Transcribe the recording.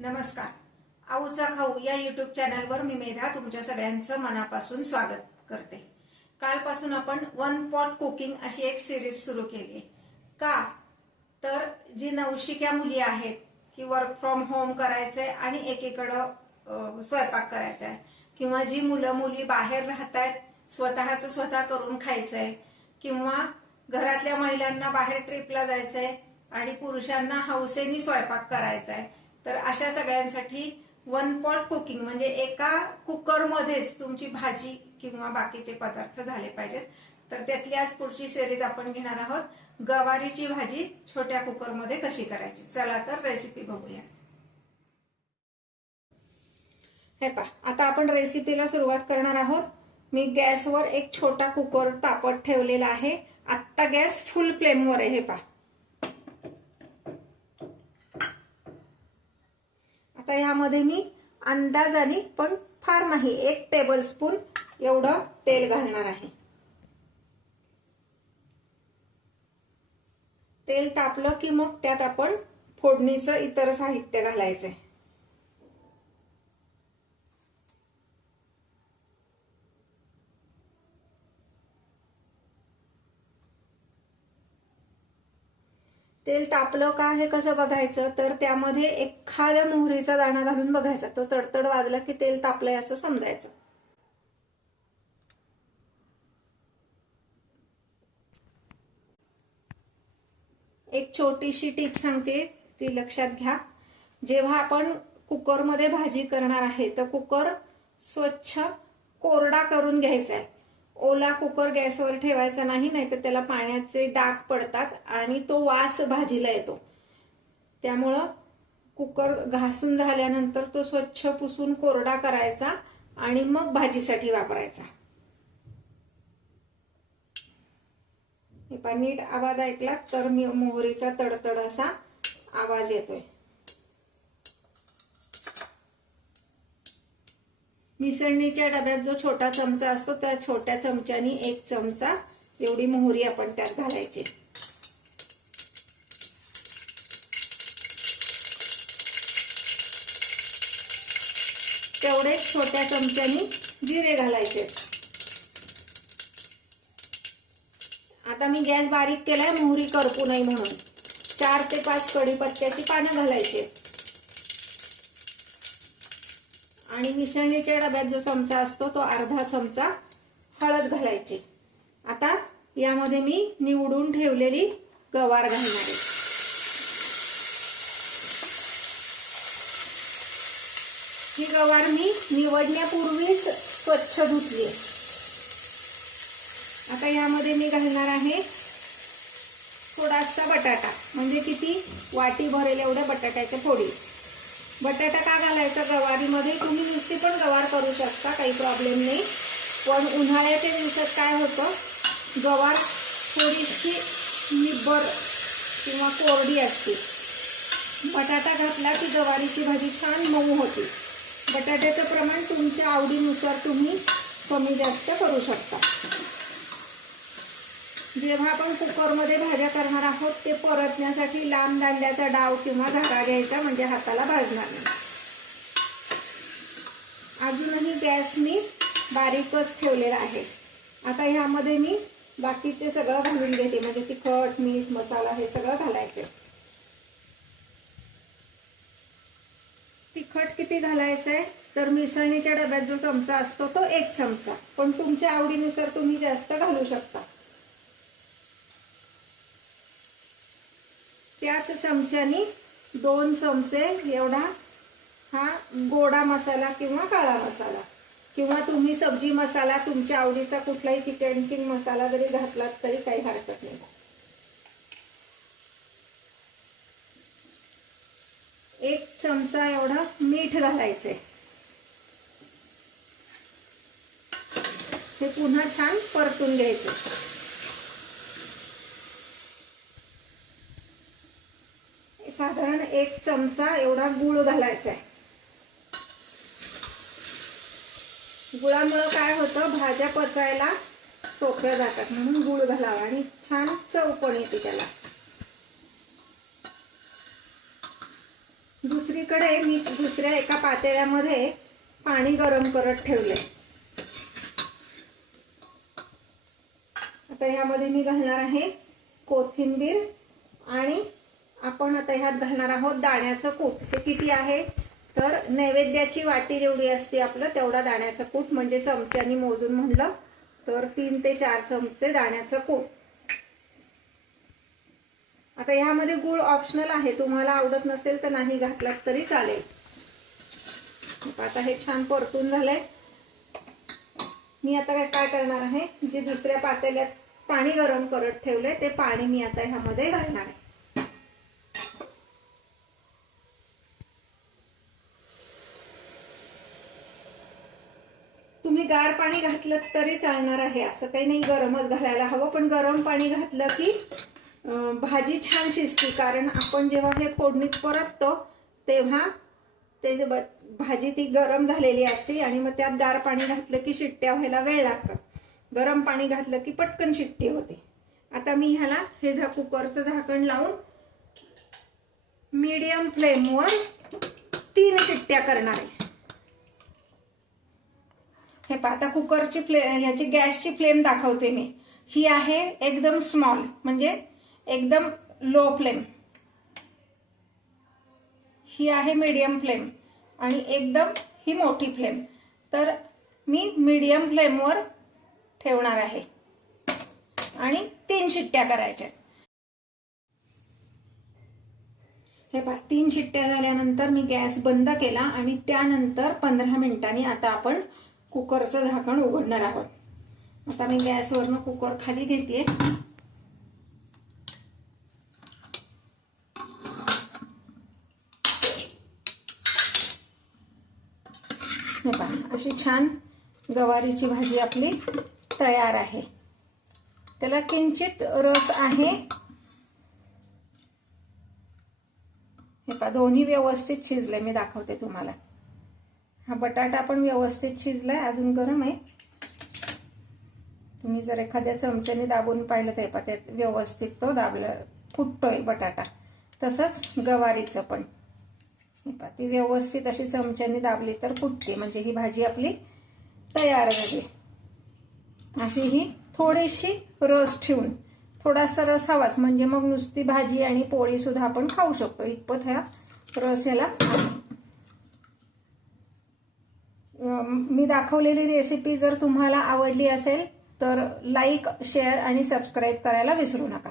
नमस्कार. आऊचा खाऊ या यूट्यूब चॅनलवर मी मेधा तुमच्या सगळ्यांचं मनापासून स्वागत करते. कालपासून आपण वन पॉट कुकिंग अशी एक सिरीज सुरू केली आहे. का तर जी नवशिक्या मुली आहेत की वर्क फ्रॉम होम करायचंय आणि एकीकडं स्वयंपाक करायचा आहे, किंवा जी मुलं मुली बाहेर राहतायत स्वतःचं स्वतः करून खायचंय, किंवा घरातल्या महिलांना बाहेर ट्रिपला जायचंय आणि पुरुषांना हौसेनी स्वयंपाक करायचा आहे, तर अशा सगळ्यांसाठी वन पॉट कुकिंग म्हणजे एका कुकर मध्येच तुमची भाजी किंवा बाकीचे पदार्थ झाले पाहिजेत. तर त्यातली आज पुढची सिरीज आपण घेणार आहोत, गवारीची भाजी छोट्या कुकर मध्ये कशी करायची. चला तर रेसिपी बघूया. हे पहा, आता आपण रेसिपीला सुरुवात करणार आहोत. मी गॅसवर एक छोटा कुकर तापत ठेवलेला आहे. आता गॅस फुल फ्लेमवर आहे. हे पहा, आता यामध्ये मी अंदाजाने, पण फार नाही, 1 टेबलस्पून एवढं तेल घालणार आहे. तेल तापलं की मग त्यात आपण फोडणीचं इतर साहित्य घालायचंय. तेल तापलं का हे कसं बघायचं, तर त्यामध्ये एखाद्या मोहरीचा दाणा घालून बघायचा. तो तडतड वाजला की तेल तापलंय असं समजायचं. एक छोटीशी टिप सांगते, ती लक्षात घ्या. जेव्हा आपण कुकरमध्ये भाजी करणार आहे तर कुकर स्वच्छ कोरडा करून घ्यायचा आहे. ओला कुकर गॅसवर ठेवायचा नाही, नाहीतर त्याला पाण्याचे डाग पडतात आणि तो वास भाजीला येतो. त्यामुळं कुकर घासून झाल्यानंतर तो स्वच्छ पुसून कोरडा करायचा आणि मग भाजीसाठी वापरायचा. हे नीट आवाज ऐकला तर मी मोहरीचा तडतड असा आवाज येतोय. मिसळणीच्या डब्यात जो छोटा चमचा असतो त्या छोट्या चमच्यानी 1 चमचा एवढी मोहरी आपण त्यात घालायची. तेवढेच छोट्या चमच्यानी जिरे घालायचे. आता मी गॅस बारीक केलाय मोहरी करपू नये म्हणून. 4 ते 5 कढीपत्त्याची पानं घालायची आणि मिसळणीच्या डब्यात जो चमचा असतो तो अर्धा चमचा हळद घालायची. आता यामध्ये मी निवडून ठेवलेली गवार घालणार आहे. ही गवार मी निवडण्यापूर्वीच स्वच्छ धुतली. आता यामध्ये मी घालणार आहे थोडासा बटाटा, म्हणजे किती, वाटी भरेल एवढ्या बटाट्याच्या फोडी. बटाटा का घालायचा गवारीमध्ये, तुम्ही नुसती पण गवार करू शकता, काही प्रॉब्लेम नाही. पण उन्हाळ्याच्या दिवसात काय होतं, गवार थोडीशी निब्बर किंवा कोरडी असते. बटाटा घातला की गवारीची भाजी छान मऊ होती. बटाट्याचं प्रमाण तुमच्या आवडीनुसार तुम्ही कमी जास्त करू शकता. जेव्हा आपण कुकरमध्ये भाज्या करणार आहोत ते परतण्यासाठी लांब दांड्याचा डाव किंवा झारा घ्यायचा, म्हणजे हाताला भाजणार नाही. अजूनही गॅस मी बारीकच ठेवलेला आहे. आता ह्यामध्ये मी बाकीचे सगळं घालून घेते, म्हणजे तिखट, मीठ, मसाला हे सगळं घालायचे. तिखट किती घालायचंय, तर मिसळणीच्या डब्यात जो चमचा असतो तो 1 चमचा, पण तुमच्या आवडीनुसार तुम्ही जास्त घालू शकता. त्याच चमच्यानी 2 चमचे एवढा हा गोडा मसाला किंवा काळा मसाला, किंवा तुम्ही सब्जी मसाला तुमच्या आवडीचा कुठलाही किचन किंग मसाला जरी घातलात तरी काही हरकत नाही. 1 चमचा एवढा मीठ घालायचे. हे पुन्हा छान परतून घ्यायचे. साधारण 1 चमचा एवढा गूळ घालायचा आहे. गुळामुळे काय होतं, भाज्या पचायला सोप्या जातात, म्हणून गूळ घालावा आणि छान चव पण येते त्याला. दुसरीकडे मी दुसऱ्या एका पातेल्यामध्ये पाणी गरम करत ठेवले. आता यामध्ये मी घालणार आहे कोथिंबीर आणि आपण आता ह्यात घालणार आहोत दाण्याचं कूट. हे किती आहे तर नैवेद्याची वाटी जेवढी असते आपलं तेवढा दाण्याचं कूट, म्हणजे चमच्यानी मोजून म्हणलं तर 3 ते 4 चमचे दाण्याचं कूट. आता ह्यामध्ये गूळ ऑप्शनल आहे, तुम्हाला आवडत नसेल तर नाही घातलात तरी चालेल. आता हे छान परतून झालंय. मी आता काय करणार आहे, जे दुसऱ्या पातेल्यात पाणी गरम करत ठेवले ते पाणी मी आता ह्यामध्ये घालणार आहे. तुम्ही गार पाणी घातलं तरी चालणार आहे, असं काही नाही गरमच घालायला हवं. पण गरम पाणी घातलं की भाजी छान शिजते, कारण आपण जेव्हा हे फोडणीत परततो तेव्हा ते भाजी ती गरम झालेली असते आणि मग त्यात गार पाणी घातलं की शिट्ट्या व्हायला वेळ लागतात. गरम पाणी घातलं की पटकन शिट्टी होते. आता मी ह्याला हे कुकरचं झाकण लावून मीडियम फ्लेमवर 3 शिट्ट्या करणार आहे. हे पहा, आता कुकरची ह्याची गॅसची फ्लेम दाखवते मी. ही आहे एकदम स्मॉल, म्हणजे एकदम लो फ्लेम. ही आहे मीडियम फ्लेम आणि एकदम ही मोठी फ्लेम. तर मी मीडियम फ्लेमवर ठेवणार आहे आणि 3 शिट्ट्या करायच्या. हे पहा, 3 शिट्ट्या झाल्यानंतर मी गॅस बंद केला आणि त्यानंतर 15 मिनिटांनी आता आपण कुकरचं झाकण उघडणार आहोत. आता मी गॅसवरनं कुकर खाली घेते. हे पहा, अशी छान गवारीची भाजी आपली तयार आहे. त्याला किंचित रस आहे. हे पहा, दोन्ही व्यवस्थित शिजले. मी दाखवते तुम्हाला. हा बटाटा पण व्यवस्थित शिजलाय, अजून गरम आहे. तुम्ही जर एखाद्या चमच्याने दाबून पाहिलं तर पहा, त्यात व्यवस्थित तो दाबला फुटतोय बटाटा. तसंच गवारीचं पण हे पहा, ती व्यवस्थित अशी चमच्याने दाबली तर फुटते, म्हणजे ही भाजी आपली तयार झाली. अशी ही थोडीशी रस ठेवून, थोडासा रस हवाच, म्हणजे मग नुसती भाजी आणि पोळी सुद्धा आपण खाऊ शकतो, इतपत ह्या रस याला. मी दाखवलेली रेसिपी जर तुम्हाला आवडली असेल तर लाईक, शेअर आणि सबस्क्राईब करायला विसरू नका.